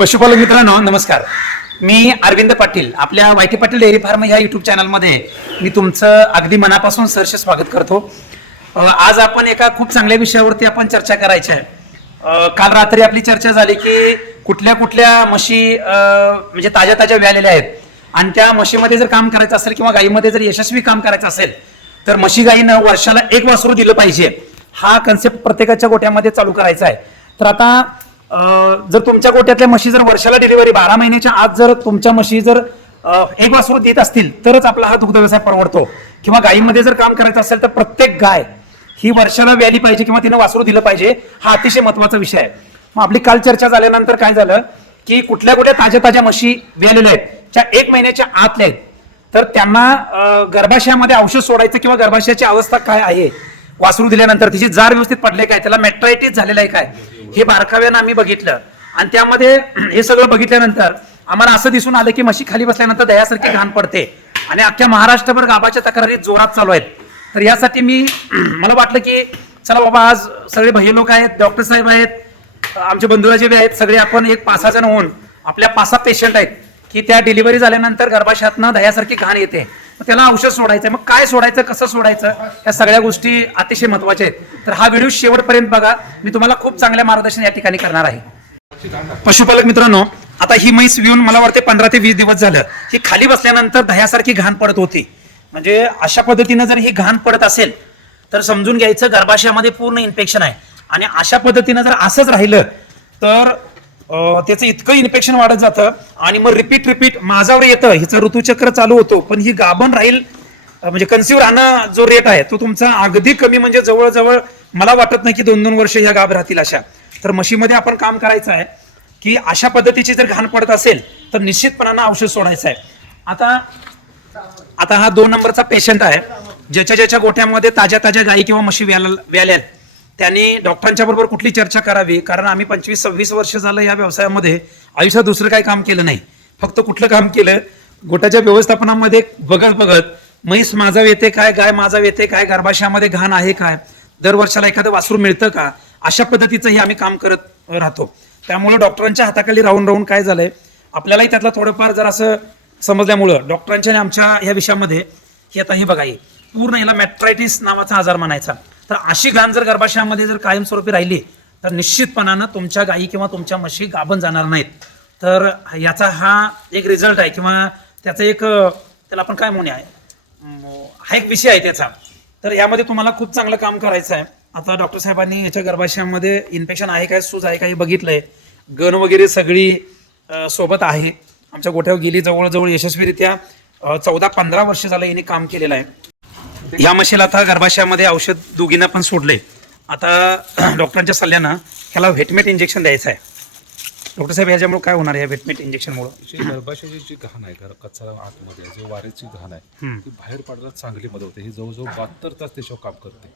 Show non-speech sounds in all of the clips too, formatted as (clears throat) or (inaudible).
पशुपालक मित्रांनो नमस्कार. मी अरविंद पाटील आपल्या Y K Patil dairy farm या युट्यूब चॅनलमध्ये मी तुमचं अगदी मनापासून सरसे स्वागत करतो. आज आपण एका खूप चांगल्या विषयावरती आपण चर्चा करायची आहे. काल रात्री आपली चर्चा झाली की कुठल्या कुठल्या म्हशी म्हणजे ताज्या ताज्या व्यालेल्या आहेत. आणि त्या म्हशीमध्ये जर काम करायचं असेल किंवा गायीमध्ये जर यशस्वी काम करायचं असेल तर म्हशी गायीनं वर्षाला एक वासरू दिलं पाहिजे. हा कन्सेप्ट प्रत्येकाच्या गोट्यामध्ये चालू करायचा आहे. तर आता जर तुमच्या गोट्यातल्या म्हशी जर वर्षाला डिलिव्हरी बारा महिन्याच्या आत जर तुमच्या म्हशी जर एक वासरू देत असतील तरच आपला हा दुग्ध व्यवसाय परवडतो. किंवा गायीमध्ये जर काम करायचं असेल तर प्रत्येक गाय ही वर्षाला व्याली पाहिजे किंवा तिनं वासरू दिलं पाहिजे हा अतिशय महत्त्वाचा विषय आहे. मग आपली काल चर्चा झाल्यानंतर काय झालं की कुठल्या कुठल्या ताज्या ताज्या म्हशी व्यालेल्या आहेत ज्या एक महिन्याच्या आतल्या आहेत तर त्यांना गर्भाशयामध्ये औषध सोडायचं किंवा गर्भाशयाची अवस्था काय आहे वासरू दिल्यानंतर तिची जार व्यवस्थित पडले काय त्याला मेट्रायटिस झालेलं आहे काय हे बारकाव्यानं आम्ही बघितलं. आणि त्यामध्ये (clears throat) हे सगळं बघितल्यानंतर आम्हाला असं दिसून आलं की म्हशी खाली बसल्यानंतर दह्यासारखी घाण पडते. आणि अख्ख्या महाराष्ट्रभर गाभाच्या तक्रारी जोरात चालू आहेत. तर यासाठी मी (clears throat) मला वाटलं की चला बाबा आज सगळे भैया लोक आहेत डॉक्टर साहेब आहेत आमचे बंधुराजे बी आहेत सगळे आपण एक पाच सहा जण होऊन आपल्या पाच सहा पेशंट आहेत की त्या डिलिव्हरी झाल्यानंतर गर्भाशयातनं दह्यासारखी घाण येते. त्याला औषध सोडायचं मग काय सोडायचं कसं सोडायचं या सगळ्या गोष्टी अतिशय महत्त्वाच्या आहेत. तर हा व्हिडिओ शेवटपर्यंत बघा. मी तुम्हाला खूप चांगल्या मार्गदर्शन या ठिकाणी करणार आहे. पशुपालक मित्रांनो आता ही म्हैस येऊन मला वाटते पंधरा ते वीस दिवस झालं. ही खाली बसल्यानंतर दह्यासारखी घाण पडत होती. म्हणजे अशा पद्धतीनं जर ही घाण पडत असेल तर समजून घ्यायचं गर्भाशयामध्ये पूर्ण इन्फेक्शन आहे. आणि अशा पद्धतीनं जर असंच राहिलं तर त्याचं इतकं इन्फेक्शन वाढत जातं आणि मग रिपीट रिपीट माझावर येतं. हिचं ऋतुचक्र चालू होतो पण ही गाभण राहील म्हणजे कन्सिव्ह राहणं जो रेट आहे तो तुमचा अगदी कमी म्हणजे जवळजवळ मला वाटत नाही की दोन दोन वर्ष ह्या गाभ राहतील अशा. तर म्हशीमध्ये आपण काम करायचं आहे की अशा पद्धतीची जर घाण पडत असेल तर निश्चितपणानं औषध सोडायचं आहे. आता आता हा दोन नंबरचा पेशंट आहे ज्याच्या ज्याच्या गोठ्यामध्ये ताज्या ताज्या गायी किंवा म्हशी व्याल व्याल्या त्यांनी डॉक्टरांच्या बरोबर कुठली चर्चा करावी? कारण आम्ही पंचवीस सव्वीस वर्ष झालं या व्यवसायामध्ये. आयुष्यात दुसरं काही काम केलं नाही. फक्त कुठलं काम केलं? गोट्याच्या व्यवस्थापनामध्ये बघत बघत म्हैस माझा येते काय गाय माझा येते काय गर्भाशयामध्ये घाण आहे काय? दर वर्षाला एखादं वासरू मिळतं का? अशा पद्धतीचंही आम्ही काम करत राहतो. त्यामुळे डॉक्टरांच्या हाताखाली राहून राहून काय झालंय? आपल्यालाही त्यातलं थोडंफार जर असं समजल्यामुळं डॉक्टरांच्या आणि आमच्या या विषयामध्ये ही आता हे बघा पूर्ण याला मॅट्रायटिस नावाचा आजार म्हणायचा. तर अशी घाण जर गर्भाशयामध्ये जर कायमस्वरूपी राहिली तर निश्चितपणानं तुमच्या गायी किंवा तुमच्या म्हशी गाभण जाणार नाहीत. तर याचा हा एक रिझल्ट आहे किंवा त्याचा एक त्याला आपण काय म्हणूया? हा एक विषय आहे त्याचा. तर यामध्ये तुम्हाला खूप चांगलं काम करायचं आहे. आता डॉक्टर साहेबांनी याच्या गर्भाशयामध्ये इन्फेक्शन आहे काय सूज आहे काय हे बघितलंय. गण वगैरे सगळी सोबत आहे. आमच्या गोठ्यावर गेली जवळजवळ यशस्वीरित्या चौदा पंधरा वर्ष झालं यांनी काम केलेलं आहे. या म्हशीला आता गर्भाशयामध्ये औषध दोघींना पण सोडले आता (clears throat) डॉक्टरांच्या सल्ल्यानं ह्याला व्हेटमेट इंजेक्शन द्यायचं आहे. डॉक्टर साहेब ह्याच्यामुळे काय होणार आहे व्हेटमेट इंजेक्शनमुळे? गर्भाशयाची जी घाण आहे कचरा आतमध्ये जी वाऱ्याची घाण आहे ती बाहेर पडायला चांगली मदत होते. ही जवळजवळ बहात्तर तास त्याच्यावर काम करते.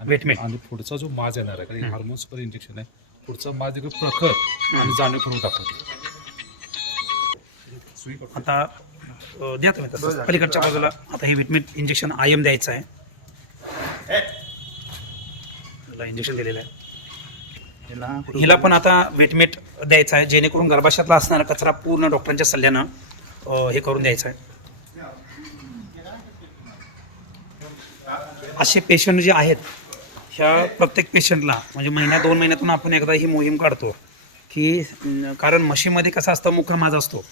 wait. आणि पुढचा जो माज येणार आहे कारण हार्मोन्स पर इंजेक्शन आहे पुढचा माज प्रखर आणि जाणीवपूर्वक दाखवतो. आता द्या तुम्ही तसं. पलीकडच्या बाजूला. आता हे व्हिटमेट इंजेक्शन आय एम द्यायचं आहे. इंजेक्शन दिलेलं आहे. हिला पण आता वेटमेट द्यायचं आहे जेणेकरून गर्भाशयातला असणारा कचरा पूर्ण डॉक्टरांच्या सल्ल्यानं हे करून द्यायचं आहे. असे पेशंट जे आहेत ह्या प्रत्येक पेशंटला म्हणजे महिन्या दोन महिन्यातून आपण एकदा ही मोहीम काढतो. की कारण म्हशीमध्ये कसं असतं मुख माझा असतो.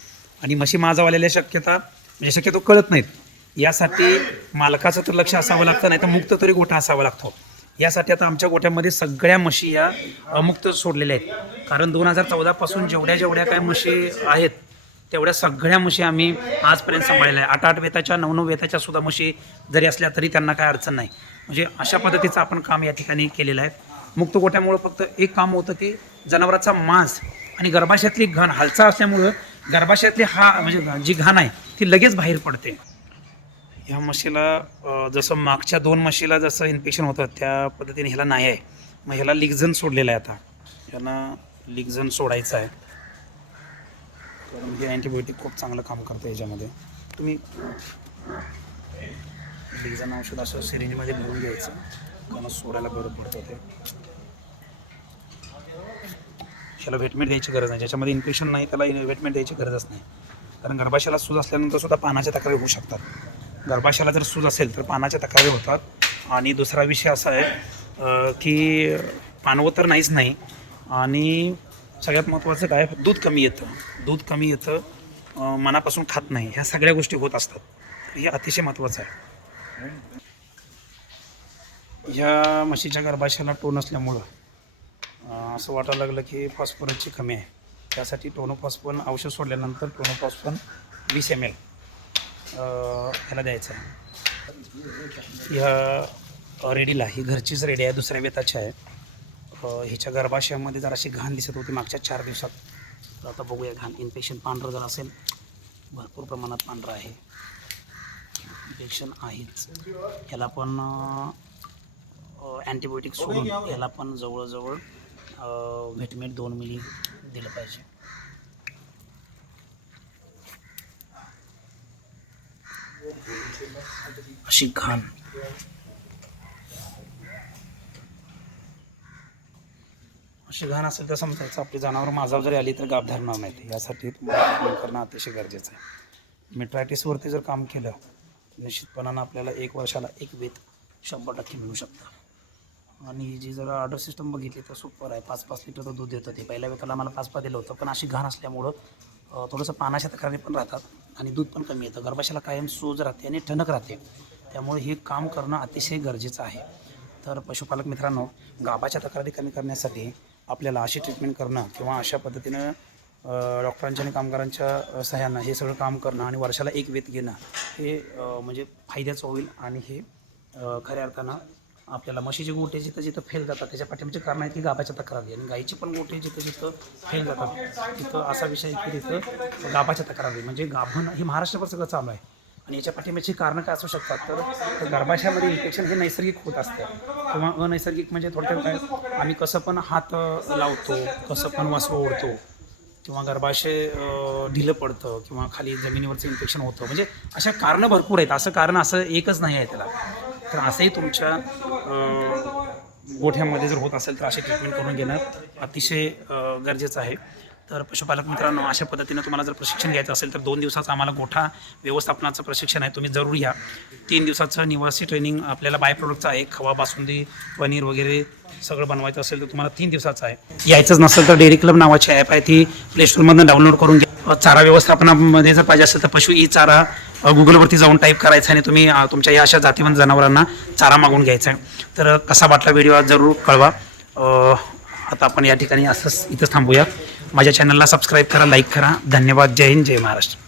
आणि म्हशी माझावाल्याला शक्यता म्हणजे शक्यतो कळत नाहीत. यासाठी मालकाचं तर लक्ष असावं लागतं नाही तर मुक्त तरी गोठा असावा लागतो. यासाठी आता आमच्या गोठ्यामध्ये सगळ्या म्हशी या अमुक्त सोडलेल्या आहेत. कारण दोन हजार चौदापासून जेवढ्या जेवढ्या काय म्हशी आहेत तेवढ्या सगळ्या म्हशी आम्ही आजपर्यंत सांभाळलेल्या आहे आठ आठ वेताच्या नऊ नऊ वेताच्या सुद्धा म्हशी जरी असल्या तरी त्यांना काय अडचण नाही. म्हणजे अशा पद्धतीचं आपण काम या ठिकाणी केलेलं आहे. मुक्त गोठ्यामुळं फक्त एक काम होतं की जनावराचा मांस आणि गर्भाशयातली घाण हालचा असल्यामुळं गर्भाशयातली हा म्हणजे जी घाण आहे ती लगेच बाहेर पडते. ह्या म्हशीला जसं मागच्या दोन म्हशीला जसं इन्फेक्शन होतं त्या पद्धतीने ह्याला नाही आहे. मग ह्याला लिगझन सोडलेलं आहे आता. ह्यांना लिगझन सोडायचं आहे. कारण हे अँटीबायोटिक खूप चांगलं काम करतं ह्याच्यामध्ये तुम्ही लिगझन औषध असं सिरिंजमध्ये भरून घ्यायचं. कारण सोडायला बरं पडतं ते. गर्भाशयाला वेटमेट द्यायची गरज नाही. ज्याच्यामध्ये इन्फेक्शन नाही त्याला वेटमेट द्यायची गरजच नाही. कारण गर्भाशयाला सूज असल्यानंतर सुद्धा पानाच्या तक्रारी होऊ शकतात. गर्भाशयाला जर सूज असेल तर पानाच्या तक्रारी होतात. आणि दुसरा विषय असा आहे की पानवं तर नाहीच नाही. आणि सगळ्यात महत्त्वाचं काय दूध कमी येतं. दूध कमी येतं मनापासून खात नाही. ह्या सगळ्या गोष्टी होत असतात. हे अतिशय महत्त्वाचं आहे. ह्या म्हशीच्या गर्भाशयाला टोन असल्यामुळं असं वाटायला लागलं की फॉस्फरसची कमी आहे. त्यासाठी टोनोफॉस्फन औषध सोडल्यानंतर टोनोफॉस्फन वीस एम एल ह्याला द्यायचं आहे. ह्या रेडीला ही घरचीच रेडी आहे दुसऱ्या वेताची आहे. ह्याच्या गर्भाशयामध्ये जराशी घाण दिसत होती मागच्या चार दिवसात. तर आता बघूया घाण. इन्फेक्शन पांढरं जर असेल भरपूर प्रमाणात पांढरं आहे. इन्फेक्शन आहेच. ह्याला पण अँटीबायोटिक सोडून ह्याला पण जवळजवळ व्हिटमेट दोन मिली दिलं पाहिजे. अशी घाण. अशी घाण असेल तर समजायचं आपली जनावर माझावर जरी आली तर गाप धरणार नाहीत यासाठी करणं अतिशय गरजेचं आहे. मेट्रायटिसवरती जर काम केलं निश्चितपणानं आपल्याला एक वर्षाला एक वेत शंभर टक्के मिळू शकतं. आणि जी जर ऑर्डर सिस्टम बघितली तर सुपर आहे. पाच पाच लिटरचं दूध देतं ते. पहिल्या वेळेला मला पाच पाच दिलं होतं पण अशी घाण असल्यामुळं थोडंसं पानाच्या तक्रारी पण राहतात आणि दूध पण कमी येतं. गर्भाशयाला कायम सूज राहते आणि ठणक राहते. त्यामुळे हे काम करणं अतिशय गरजेचं आहे. तर पशुपालक मित्रांनो गाभाच्या तक्रारी कमी करण्यासाठी आपल्याला अशी ट्रीटमेंट करणं किंवा अशा पद्धतीनं डॉक्टरांच्या आणि कामगारांच्या सहाय्यानं हे सगळं काम करणं आणि वर्षाला एक वेत घेणं हे म्हणजे फायद्याचं होईल आणि हे खऱ्या अर्थानं आपल्याला म्हशीचे गोटे जिथं जिथं फेल जातात त्याच्या पाठीमागचे कारण आहे की गाभाच्या तक्रारी. आणि गाईचे पण गोटे जिथं जिथं फेल जातात तिथं असा विषय की तिथं गाभाच्या तक्रारी. म्हणजे गाभण हे महाराष्ट्रभर सगळं चालू आहे. आणि याच्या पाठीमागची कारणं काय असू शकतात? तर गर्भाशयामध्ये इन्फेक्शन हे नैसर्गिक होत असतं. किंवा अनैसर्गिक म्हणजे थोडक्यात काय आम्ही कसं पण हात लावतो कसं पण वासवं ओढतो किंवा गर्भाशय ढिलं पडतं किंवा खाली जमिनीवरचं इन्फेक्शन होतं. म्हणजे अशा कारणं भरपूर आहेत. असं कारण असं एकच नाही आहे त्याला. तर असंही तुमच्या गोठ्यामध्ये जर होत असेल तर अशी ट्रीटमेंट करून घेणं अतिशय गरजेचं आहे. तर पशुपालक मित्रांनो अशा पद्धतीनं तुम्हाला जर प्रशिक्षण घ्यायचं असेल तर दोन दिवसाचं आम्हाला गोठा व्यवस्थापनाचं प्रशिक्षण आहे. तुम्ही जरूर या. तीन दिवसाचं निवासी ट्रेनिंग आपल्याला बाय प्रोडक्टचं आहे. खवा बासुंदी पनीर वगैरे सगळं बनवायचं असेल तर तुम्हाला तीन दिवसाचं आहे. यायचंच नसेल तर डेअरी क्लब नावाची ॲप आहे. ती प्ले स्टोरमधून डाउनलोड करून घ्या. चारा व्यवस्थापनामध्ये जर पाहिजे असेल तर पशु ई चारा गुगलवरती जाऊन टाईप करायचं आणि तुम्ही तुमच्या या अशा जातीवंत जनावरांना चारा मागून घ्यायचा आहे. तर कसा वाटला व्हिडिओ जरूर कळवा. आता आपण या ठिकाणी असंच इथंच थांबूया. माझ्या चॅनलला सबस्क्राईब करा लाईक करा. धन्यवाद. जय हिंद जय महाराष्ट्र.